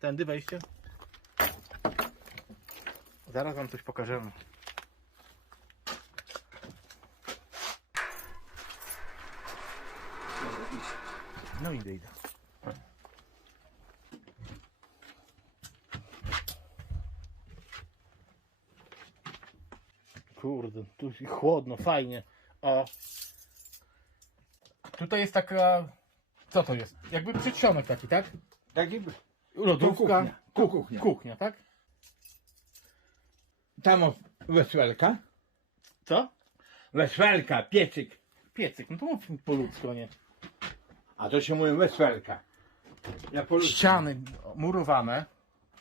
Tędy wejście. Zaraz wam coś pokażemy. No idę, idę. Kurde, tu chłodno, fajnie. O. Tutaj jest taka. Co to jest? Jakby przedsionek taki, tak? Taki Lodówka. kuchnia. Tu kuchnia. Kuchnia, tak? tam o. Co? Wesvelka, piecyk. Piecyk, no to mów po ludzko, nie? A to się mówi wesvelka. Ja po ludzku. Ściany murowane.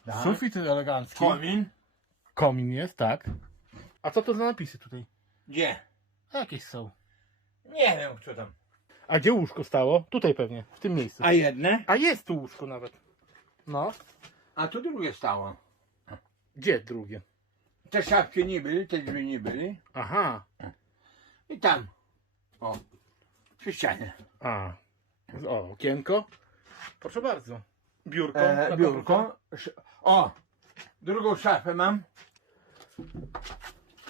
Tak. Sufit elegancki. Komin. Komin jest, tak. A co to za napisy tutaj? Gdzie? A Jakieś są. Nie wiem kto tam. A gdzie łóżko stało? Tutaj pewnie, w tym miejscu. A jedne? A jest tu łóżko nawet. No. A tu drugie stało. Gdzie drugie? Te szafki nie byli, te drzwi nie byli. Aha. I tam. O. Przy ścianie. A. O, okienko. Proszę bardzo. Biurko. E, biurko. O. Drugą szafę mam.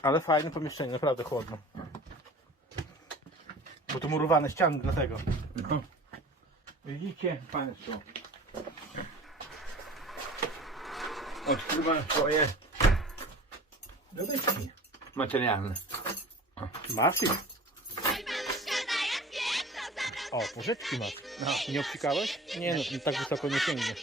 Ale fajne pomieszczenie, naprawdę chłodno. Bo tu murowane ściany, dlatego. No. Widzicie Państwo. Odkrywam swoje dobytki materialne. Masz ich. O, porzeczki masz. No. Nie obsikałeś? Nie no, tak wysoko nie sięgnie.